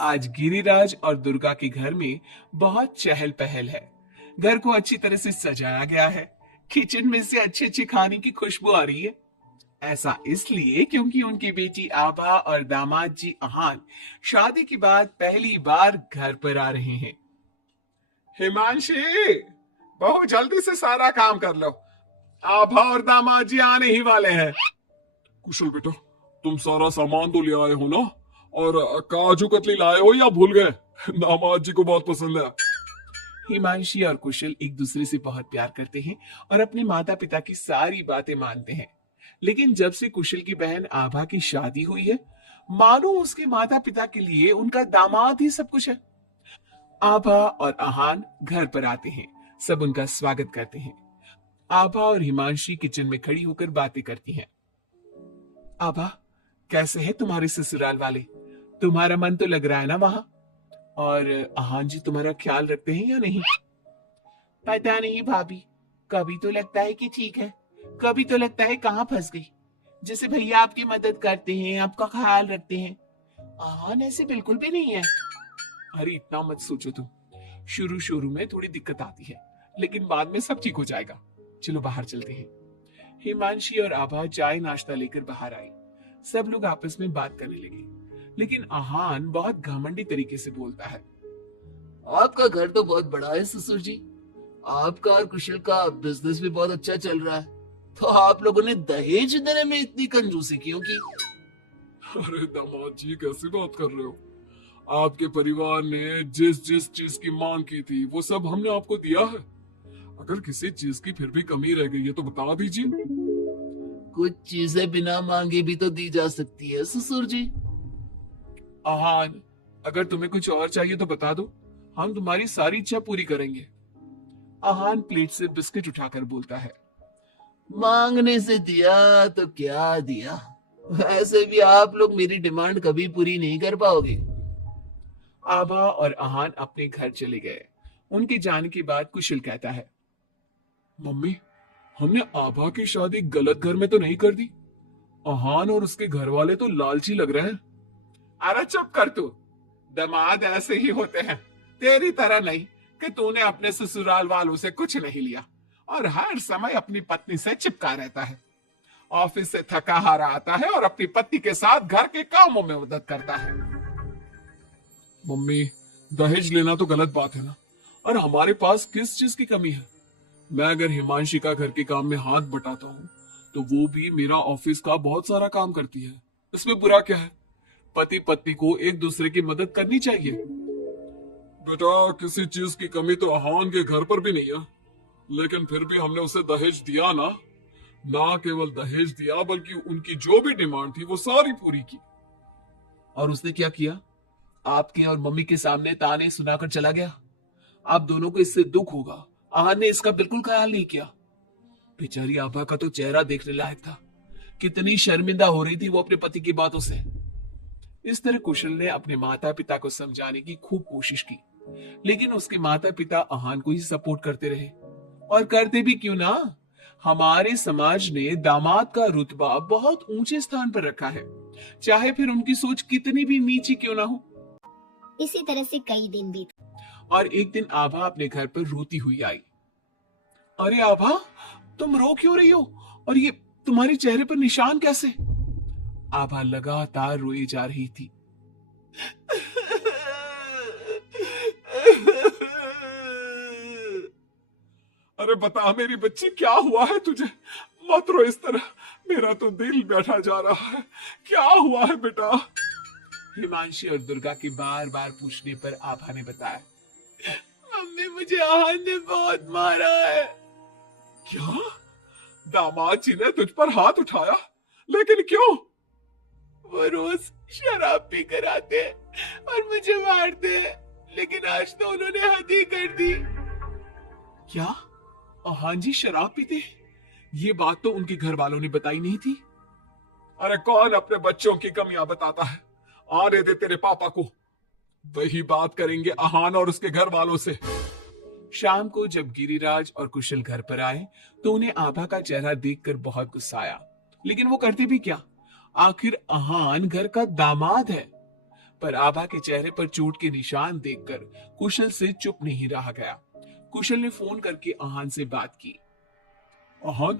आज गिरिराज और दुर्गा के घर में बहुत चहल पहल है। घर को अच्छी तरह से सजाया गया है। किचन में से अच्छे अच्छे खाने की खुशबू आ रही है। ऐसा इसलिए क्योंकि उनकी बेटी आभा और दामाद जी अहान शादी के बाद पहली बार घर पर आ रहे हैं। हिमांशी, बहुत जल्दी से सारा काम कर लो। आभा और दामाद जी आने ही वाले हैं। कुशल बेटा, तुम सारा सामान तो ले आए हो ना? और काजू कतली लाए हो या भूल गए? दामाद जी को बहुत पसंद है। हिमांशी और कुशल एक दूसरे से बहुत प्यार करते हैं और अपने माता पिता की सारी बातें मानते हैं। लेकिन जब से कुशल की बहन आभा की शादी हुई है, मानो उसके माता पिता के लिए उनका दामाद ही सब कुछ है। आभा और आहान घर पर आते हैं। सब उनका स्वागत करते हैं। आभा और हिमांशी किचन में खड़ी होकर बातें करती हैं। आभा, कैसे है तुम्हारे ससुराल वाले? तुम्हारा मन तो लग रहा है ना वहां? और आहान जी तुम्हारा ख्याल रखते हैं या नहीं? पता नहीं भाभी, कभी तो लगता है कि ठीक है, कभी तो लगता है कहाँ फंस गई। जैसे भैया आपकी मदद करते हैं, आपका ख्याल रखते हैं, आहान ऐसे बिल्कुल भी नहीं है। अरे इतना मत सोचो तुम। शुरू शुरू में थोड़ी दिक्कत आती है, लेकिन बाद में सब ठीक हो जाएगा। चलो बाहर चलते हैं। हिमांशी और आभा चाय नाश्ता लेकर बाहर आई। सब लोग आपस में बात करने लगे, लेकिन आहान बहुत घमंडी तरीके से बोलता है। आपका घर तो बहुत बड़ा है ससुर जी। आपका और कुशल का बिजनेस भी बहुत अच्छा चल रहा है, तो आप लोगों ने दहेज देने में इतनी कंजूसी क्यों की? अरे दामाद जी, कैसी बात कर रहे हो? आपके परिवार ने जिस जिस चीज की मांग की थी वो सब हमने आपको दिया है। अगर किसी चीज की फिर भी कमी रह गई है तो बता दीजिए। कुछ चीजें बिना मांगे भी तो दी जा सकती है ससुर जी। आहान, अगर तुम्हें कुछ और चाहिए तो बता दो, हम तुम्हारी सारी इच्छा पूरी करेंगे। आहान प्लेट से बिस्किट उठाकर बोलता है। मांगने से दिया तो क्या दिया, वैसे भी आप लोग मेरी डिमांड कभी पूरी नहीं कर पाओगे। आभा और आहान अपने घर चले गए। उनके जाने के बाद कुशल कहता है। मम्मी, हमने आभा की शादी गलत घर में तो नहीं कर दी? आहान और उसके घर वाले तो लालची लग रहे हैं। अरे चुप कर तू। दामाद ऐसे ही होते हैं, तेरी तरह नहीं कि तूने अपने ससुराल वालों से कुछ नहीं लिया और हर समय अपनी पत्नी से चिपका रहता है। ऑफिस से थका हारा आता है और अपनी पत्नी के साथ घर के कामों में मदद करता है। मम्मी, दहेज लेना तो गलत बात है ना? और हमारे पास किस चीज की कमी है? मैं अगर हिमांशी का घर के काम में हाथ बटाता हूँ तो वो भी मेरा ऑफिस का बहुत सारा काम करती है। इसमें बुरा क्या है? पति पत्नी को एक दूसरे की मदद करनी चाहिए। बेटा, किसी चीज की कमी तो आहान के घर पर भी नहीं है, लेकिन फिर भी हमने उसे दहेज दिया ना। ना केवल दहेज दिया बल्कि उनकी जो भी डिमांड थी वो सारी पूरी की। और उसने क्या किया? आपके और मम्मी के सामने ताने सुनाकर चला गया। आप दोनों को इससे दुख होगा। आहान ने इसका बिल्कुल ख्याल नहीं किया। बेचारी आभा का तो चेहरा देखने लायक था। कितनी शर्मिंदा हो रही थी वो अपने पति की बातों से। इस तरह कुशल ने अपने माता पिता को समझाने की खूब कोशिश की, लेकिन उसके माता पिता आहान को ही सपोर्ट करते रहे। और करते भी क्यों ना, हमारे समाज ने दामाद का रुतबा बहुत ऊंचे स्थान पर रखा है, चाहे फिर उनकी सोच कितनी भी नीची क्यों ना हो। इसी तरह से कई दिन बीत। और एक दिन आभा अपने घर पर रोती हुई आई। अरे आभा, तुम रो क्यों रही हो? और ये तुम्हारे चेहरे पर निशान कैसे? आभा लगातार रोई जा रही थी। अरे बता मेरी बच्ची, क्या हुआ है तुझे? मत रो इस तरह, मेरा तो दिल बैठा जा रहा है। क्या हुआ है बेटा? हिमांशी और दुर्गा के बार बार पूछने पर आभा ने बताया। मम्मी, मुझे आहान ने बहुत मारा है। क्या? दामाद जी ने तुझ पर हाथ उठाया? लेकिन क्यों? वो रोज शराब पी कर आते हैं और मुझे मारते हैं, लेकिन आज तो उन्होंने हद ही कर दी। क्या आहान जी शराब पीते हैं? ये बात तो उनके घर वालों ने बताई नहीं थी। अरे कौन अपने बच्चों की कमियां बताता है? आने दे तेरे पापा को, वही बात करेंगे आहान और उसके घर वालों से। शाम को जब गिरिराज और कुशल घर पर आए तो उन्हें आभा का चेहरा देखकर बहुत गुस्सा आया, लेकिन वो करते भी क्या? आखिर आहान घर का दामाद है। पर आभा के चेहरे पर चोट के निशान देखकर कुशल से चुप नहीं रहा गया। कुशल ने फोन करके आहान से बात की। आहान,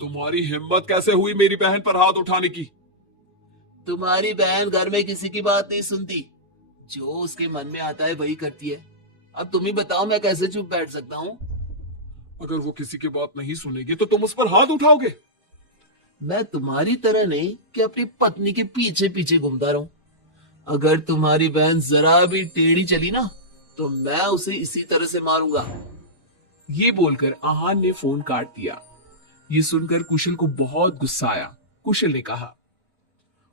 तुम्हारी हिम्मत कैसे हुई मेरी बहन पर हाथ उठाने की? तुम्हारी बहन घर में किसी की बात नहीं सुनती, जो उसके मन में आता है वही करती है। अब तुम ही बताओ मैं कैसे चुप बैठ सकता हूँ। अगर वो किसी की बात नहीं सुनेगी तो तुम उस पर हाथ उठाओगे? मैं तुम्हारी तरह नहीं कि अपनी पत्नी के पीछे पीछे घूमता रहूं। अगर तुम्हारी बहन जरा भी टेढ़ी चली ना तो मैं उसे इसी तरह से मारूंगा। ये बोलकर आहान ने फोन काट दिया। ये सुनकर कुशल को बहुत गुस्सा आया। कुशल ने कहा,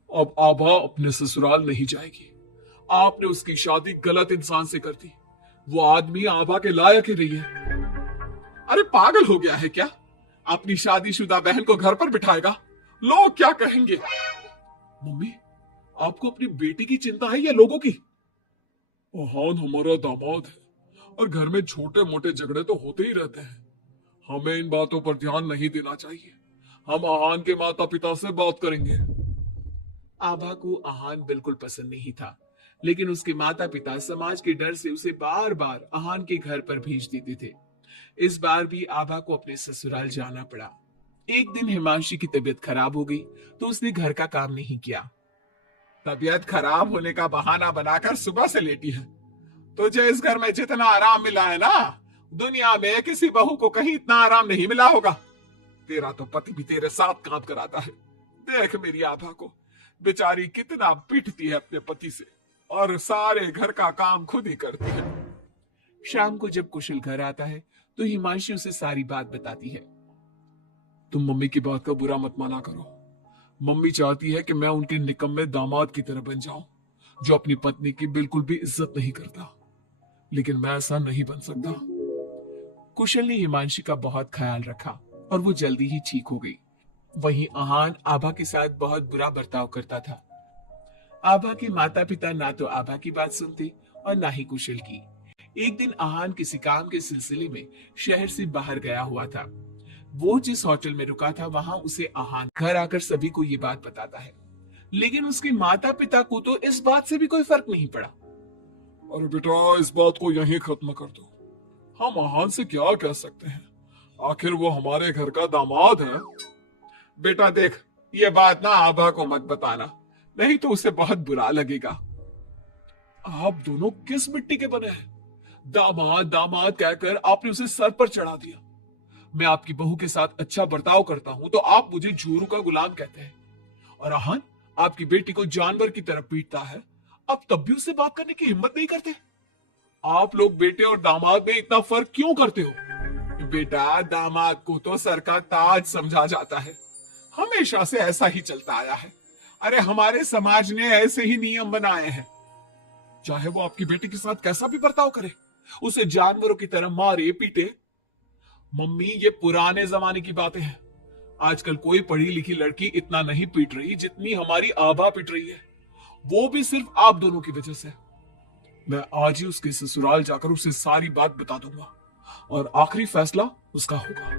अब आभा अपने ससुराल नहीं जाएगी। आपने उसकी शादी गलत इंसान से कर दी। वो आदमी आभा के लायक ही नहीं है। अरे पागल हो गया है क्या? अपनी शादीशुदा बहन को घर पर बिठाएगा? लोग क्या कहेंगे? मम्मी, आपको अपनी बेटी की चिंता है या लोगों की? आहान हमारा दामाद है और घर में छोटे मोटे झगड़े तो होते ही रहते हैं। हमें इन बातों पर ध्यान नहीं देना चाहिए। हम आहान के माता पिता से बात करेंगे। आभा को आहान बिल्कुल पसंद नहीं था, लेकिन उसके माता पिता समाज के डर से उसे बार बार आहान के घर पर भेज देते थे। इस बार भी आभा को अपने ससुराल जाना पड़ा। एक दिन हिमांशी की तबीयत खराब हो गई तो उसने घर का काम नहीं किया। तबीयत खराब होने का बहाना बनाकर सुबह से लेटी है। तुझे इस घर में जितना आराम मिला है ना, दुनिया में किसी बहू को कहीं इतना आराम नहीं मिला होगा। तेरा तो पति भी तेरे साथ काम कराता है। देख मेरी आभा को, बेचारी कितना पिटती है अपने पति से और सारे घर का काम खुद ही करती है। शाम को जब कुशल घर आता है तो हिमांशी उसे सारी बात बताती है। तुम मम्मी की बात का बुरा मत माना करो। मम्मी चाहती है कि मैं उनके निकम्मे दामाद की तरह बन जाऊं, जो अपनी पत्नी की बिल्कुल भी इज्जत नहीं करता। लेकिन मैं ऐसा नहीं बन सकता। कुशल ने हिमांशी का बहुत ख्याल रखा और वो जल्दी ही ठीक हो गई। वहीं आहान आभा के साथ बहुत बुरा बर्ताव करता था। आभा के माता पिता ना तो आभा की बात सुनते और ना ही कुशल की। एक दिन आहान किसी काम के सिलसिले में शहर से बाहर गया हुआ था। वो जिस होटल में रुका था वहां उसे आहान घर आकर सभी को ये बात बताता है, लेकिन उसके माता पिता को तो इस बात से भी कोई फर्क नहीं पड़ा। अरे बेटा, इस बात को यहीं खत्म कर दो। हम आहान से क्या कह सकते हैं? आखिर वो हमारे घर का दामाद है। बेटा देख, ये बात ना आभा को मत बताना, नहीं तो उसे बहुत बुरा लगेगा। आप दोनों किस मिट्टी के बने हैं? दामाद दामाद कहकर आपने उसे सर पर चढ़ा दिया। मैं आपकी बहू के साथ अच्छा बर्ताव करता हूं तो आप मुझे जोरू का गुलाम कहते हैं। और आहान आपकी बेटी को जानवर की तरह पीटता है, अब तब भी उससे बात करने की हिम्मत नहीं करते। आप लोग बेटे और दामाद में इतना फर्क क्यों करते हो? बेटा, दामाद को तो सर का ताज समझा जाता है, हमेशा से ऐसा ही चलता आया है। अरे हमारे समाज ने ऐसे ही नियम बनाए हैं। चाहे वो आपकी बेटी के साथ कैसा भी बर्ताव करे, उसे जानवरों की तरह मारे पीटे। मम्मी, ये पुराने जमाने की बातें हैं। आजकल कोई पढ़ी लिखी लड़की इतना नहीं पीट रही जितनी हमारी आभा पीट रही है, वो भी सिर्फ आप दोनों की वजह से। मैं आज ही उसके ससुराल जाकर उसे सारी बात बता दूंगा और आखिरी फैसला उसका होगा।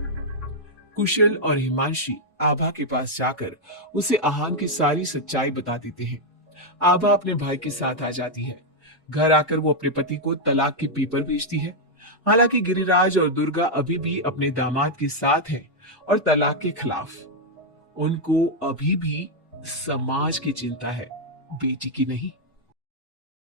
कुशल और हिमांशी आभा के पास जाकर उसे आहान की सारी सच्चाई बता देते हैं। आभा अपने भाई के साथ आ जाती है। घर आकर वो अपने पति को तलाक के पेपर भेजती है। हालांकि गिरिराज और दुर्गा अभी भी अपने दामाद के साथ हैं और तलाक के खिलाफ। उनको अभी भी समाज की चिंता है, बेटी की नहीं।